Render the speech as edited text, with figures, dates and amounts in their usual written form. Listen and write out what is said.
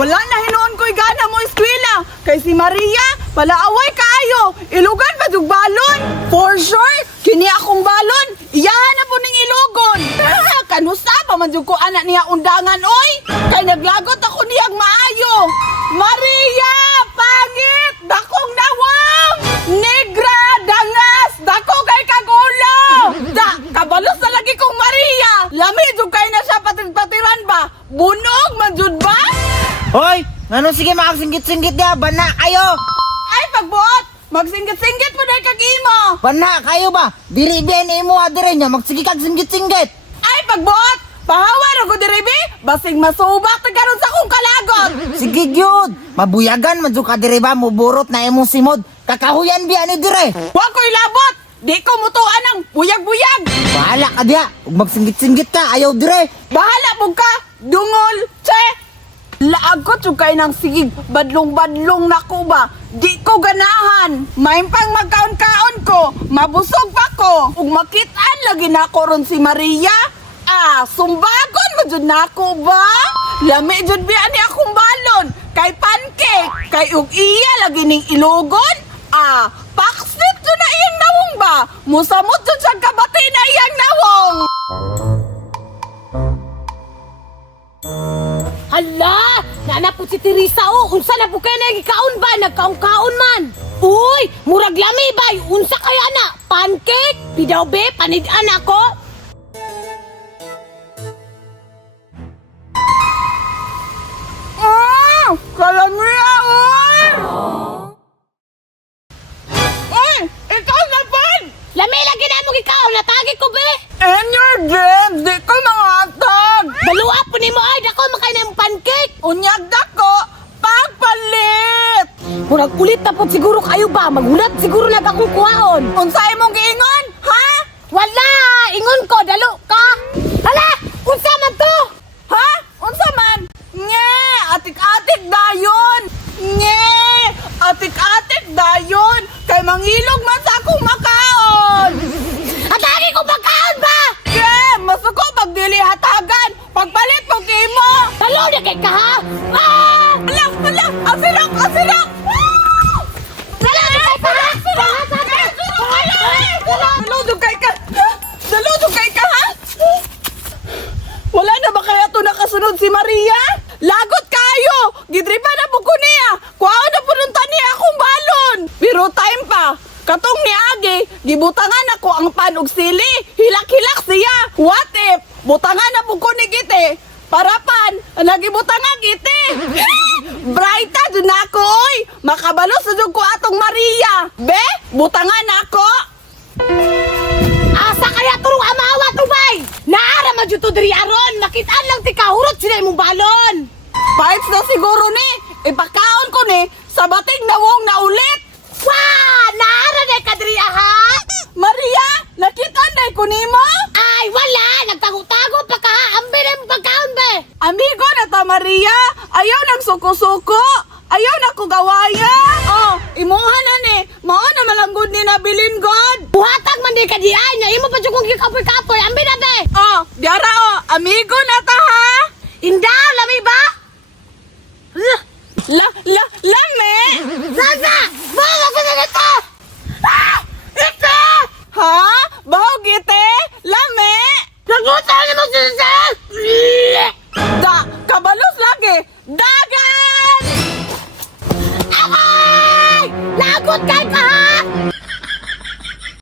Wala na hinoon ko'y gana mo eskwela. Kay si Maria, palaaway kaayo. Ilugan pa yung balon. For sure, kini akong balon. Iyahan na po ning ilugon. Kanusa pa man yung ko anak niya undangan, oy. Kay naglagot ako niyang maayo. Maria, pangit, dakong nawang. Negra, dangas, dako kay kagulo. Kabalos na lagi kong Maria. Lami yung kay na siya patir-patiran ba? Bunog, manjud ba? Hoy! Ano sige makasinggit-singgit niya? Bana kayo! Ay, pagbuot! Magsinggit-singgit po dahil kag-imo! Bana kayo ba? Diri bien imo adire niya. Magsige kag singgit-singgit! Ay, pagbuot! Pahawan ako diribi! Basing masubak tagaron sa akong kalagot! Sige gyud! Mabuyagan man ka dire ba? Muburot na imong simod. Kakahuyan biya ni dire! Huwag ko'y labot! Di ko mutuan ng buyag-buyag! Bahala ka diya! Ug magsinggit-singgit ka! Ayaw dire! Bahala po ka! Dungol! Che! Laagot yung kay ng sigig, badlong-badlong na ko ba? Di ko ganahan. Maimpang magkaon-kaon ko, mabusog pa ko. Ug makitaan lagi na ko ron si Maria. Sumbagon mo dyan na ko ba? Lami dyan biya ni akong balon. Kay pancake, kay ug iya lagi ning ilugon. Paksit dyan na iyang nawong ba? Musamot dyan sa kabati na iyang nawong. Hala! Nanapot si Teresa o! Unsa na po kayo nagikaon ba? Nagkaon-kaon man! Uy! Murag lami ba? Unsa kaya na? Pancake? Pidaw be? Panidaan ako? Kalamia, oy! Oy! Ikaw na pa! Lami lagi na mo gikaon! Natagi ko be! In your dreams, di ko mangatag! Dalua po ni mo ay! Dako makain ng pancake! Unyag dako, pagpalit! Murag ulit na po siguro kayo ba? Magulat siguro na akong kuhaon! Unsay mong giingon, ha? Wala! Ingon ko! Dalo ka! Hala! Unsa man to? Ha? Unsa man? Nye! Atik-atik dayon! Nye! Atik-atik dayon! Kay mangilog man sa akong makaon! Atagi ko makaon ba? Ke! Masuko pag dili hatagan! Pagpalit mo kimo! Dalo na kay ka ha? Alam! Alam! Asilok! Asilok! Dalo na kay ka ha? Daludog kay ka! Daludog kay ka, ha? Wala na ba kaya ito nakasunod si Maria? Lagot kayo! Gidriba na po ko niya! Kuha na po ng tani akong balon! Pero time pa! Katong ni Agi, gibutangan ako ang panog sili! Hilak-hilak siya! What if? Butangan na po ko ni Gite! Parapan! Nagibutangan Gite! Brighta dun ako, oy! Makabalos na dun ko atong Maria! Be? Butangan ako! Asa kaya turong amawa to bay? Naara man dito diri aron. Makitaan lang ti kahurot sila imong balon. Pipes na siguro ni! Ipakaon ko ni sa bating nawong na ulit! Wah! Naara na ka diri aha? Maria! Nakita na ko nimo? Ay, wala! Nagtago-tago pa ka ha? Ambi na yung pagkaon be! Amigo na ta Maria! Ayaw nang suko-suko! Ayaw na ko gawaya! Oh, imuha na ni! Mao na malanggod ni nabilin God! Buhatag man di ka di ay na imo pa dyan kong kikapoy-kapoy. Ambi na be! Oh, diara oh! Amigo na ta ha! Inda! Lami ba? Lame! Sasa! Bawa ko na nito! Ito! Ha? Bahog ite? Lame! Nagutan na mo sisa! Kabalos lagi! Dagan! Ay! Lagot kay ka ha!